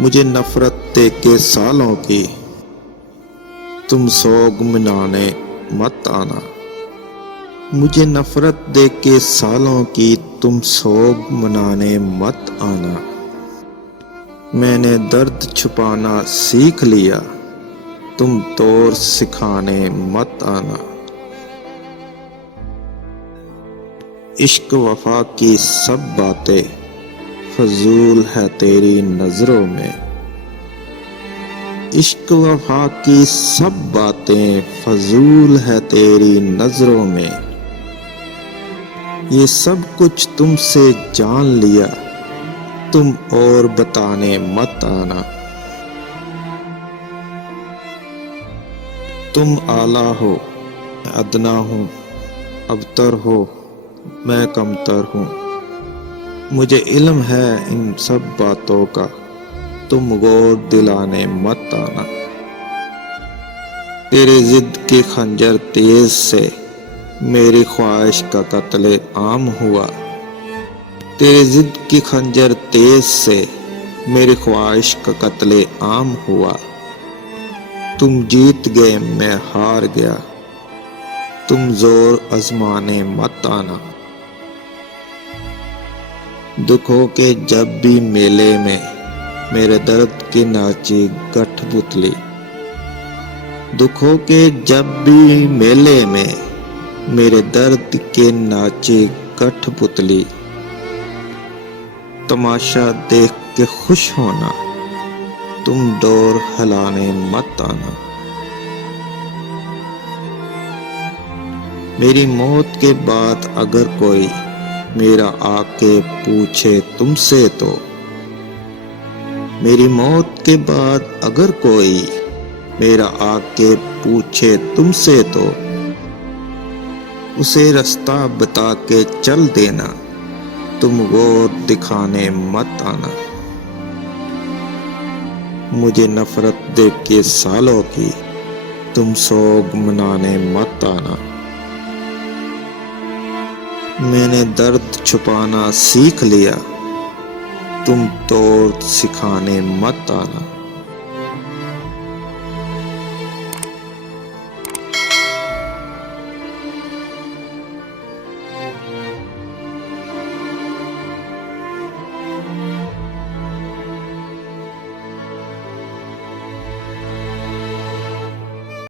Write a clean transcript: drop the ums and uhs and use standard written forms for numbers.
मुझे नफरत दे के सालों की तुम सोग मनाने मत आना। मुझे नफरत दे के सालों की तुम सोग मनाने मत आना। मैंने दर्द छुपाना सीख लिया, तुम तौर सिखाने मत आना। इश्क वफा की सब बातें फजूल है तेरी नजरों में। इश्क वफा की सब बातें फजूल है तेरी नजरों में। ये सब कुछ तुमसे जान लिया, तुम और बताने मत आना। तुम आला हो, मैं अदना हूँ, अबतर हो, मैं कमतर हूँ। मुझे इल्म है इन सब बातों का, तुम गौर दिलाने मत आना। तेरे जिद के खंजर तेज से मेरी ख्वाहिश का कत्ले आम हुआ। तेरे जिद की खंजर तेज से मेरी ख्वाहिश का कत्ले आम हुआ। तुम जीत गए मैं हार गया, तुम जोर आजमाने मत आना। दुखों के जब भी मेले में मेरे दर्द की नाची कठपुतली। दुखों के जब भी मेले में मेरे दर्द के नाचे कठपुतली। तमाशा देख के खुश होना, तुम डोर हिलाने मत आना। मेरी मौत के बाद अगर कोई मेरा आके पूछे तुमसे तो, मेरी मौत के बाद अगर कोई मेरा आके पूछे तुमसे तो, उसे रास्ता बता के चल देना, तुम गौर दिखाने मत आना। मुझे नफरत दे के सालों की तुम सोग मनाने मत आना। मैंने दर्द छुपाना सीख लिया, तुम तौर सिखाने मत आना।